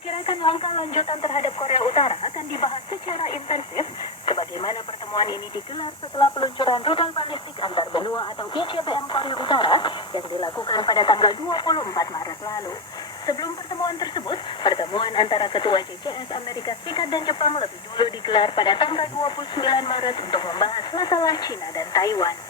Diperkirakan langkah lanjutan terhadap Korea Utara akan dibahas secara intensif, sebagaimana pertemuan ini digelar setelah peluncuran rudal balistik antar benua atau ICBM Korea Utara yang dilakukan pada tanggal 24 Maret lalu. Sebelum pertemuan tersebut, pertemuan antara Ketua JCS Amerika Serikat dan Jepang lebih dulu digelar pada tanggal 29 Maret untuk membahas masalah China dan Taiwan.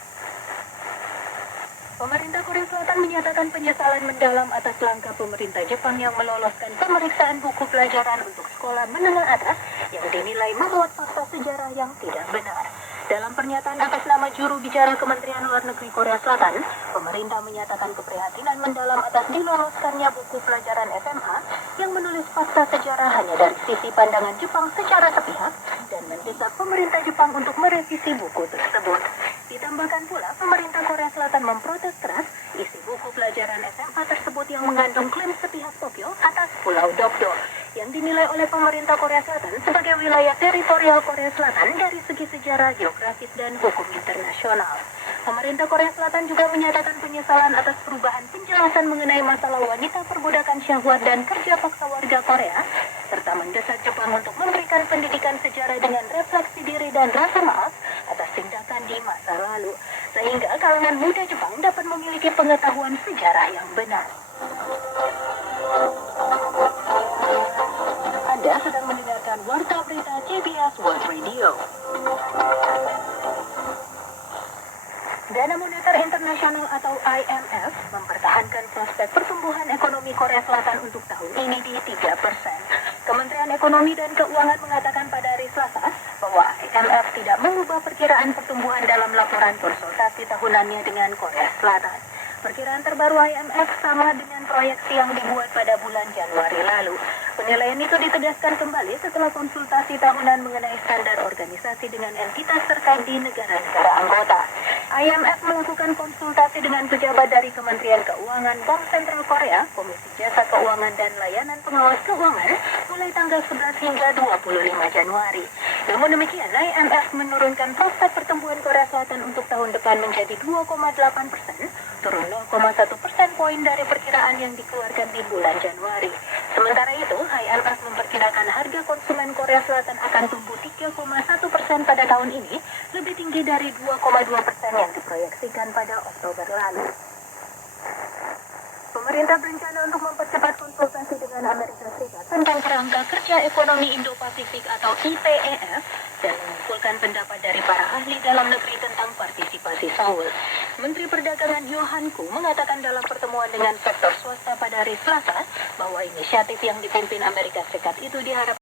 Pemerintah Korea Selatan menyatakan penyesalan mendalam atas langkah pemerintah Jepang yang meloloskan pemeriksaan buku pelajaran untuk sekolah menengah atas yang dinilai memuat fakta sejarah yang tidak benar. Dalam pernyataan atas nama juru bicara Kementerian Luar Negeri Korea Selatan, pemerintah menyatakan keprihatinan mendalam atas diloloskannya buku pelajaran SMA yang menulis fakta sejarah hanya dari sisi pandangan Jepang secara sepihak dan mendesak pemerintah Jepang untuk merevisi buku tersebut. Ditambahkan pula, pemerintah Korea Selatan memprotes keras isi buku pelajaran SMA tersebut yang mengandung klaim sepihak Tokyo atas Pulau Dokdo, yang dinilai oleh pemerintah Korea Selatan sebagai wilayah teritorial Korea Selatan dari segi sejarah, geografis, dan hukum internasional. Pemerintah Korea Selatan juga menyatakan penyesalan atas perubahan penjelasan mengenai masalah wanita, perbudakan syahwat, dan kerja paksa warga Korea, serta mendesak Jepang untuk memberikan pendidikan sejarah dengan refleksi diri dan rasa maaf atas tindakan di masa lalu, sehingga kalangan muda Jepang dapat memiliki pengetahuan sejarah yang benar. Anda sedang mendengarkan Warta Berita KBS World Radio. Dana Moneter Internasional atau IMF mempertahankan prospek pertumbuhan ekonomi Korea Selatan untuk tahun ini di 3%. Kementerian Ekonomi dan Keuangan mengatakan pada hari Selasa bahwa IMF tidak mengubah perkiraan pertumbuhan dalam laporan konsultasi tahunannya dengan Korea Selatan. Perkiraan terbaru IMF sama dengan proyeksi yang dibuat pada bulan Januari lalu. Penilaian itu ditegaskan kembali setelah konsultasi tahunan mengenai standar organisasi dengan entitas terkait di negara-negara anggota. IMF melakukan konsultasi dengan pejabat dari Kementerian Keuangan, Bank Sentral Korea, Komisi Jasa Keuangan, dan Layanan Pengawas Keuangan mulai tanggal 11 hingga 25 Januari. Namun demikian, IMF menurunkan prospek pertumbuhan Korea Selatan untuk tahun depan menjadi 2,8%, turun 0,1 persen poin dari perkiraan yang dikeluarkan di bulan Januari. Sementara itu, IMF memperkirakan harga konsumen Korea Selatan akan tumbuh 3,1% pada tahun ini, lebih tinggi dari 2,2% yang diproyeksikan pada Oktober lalu. Pemerintah berencana untuk mempercepat konsultasi dengan Amerika Serikat tentang kerangka kerja ekonomi Indo-Pasifik atau IPEF dan mengumpulkan pendapat dari para ahli dalam negeri tentang partisipasi Seoul. Menteri Perdagangan Yohan Koo mengatakan dalam pertemuan dengan sektor swasta pada hari Selasa bahwa inisiatif yang dipimpin Amerika Serikat itu diharapkan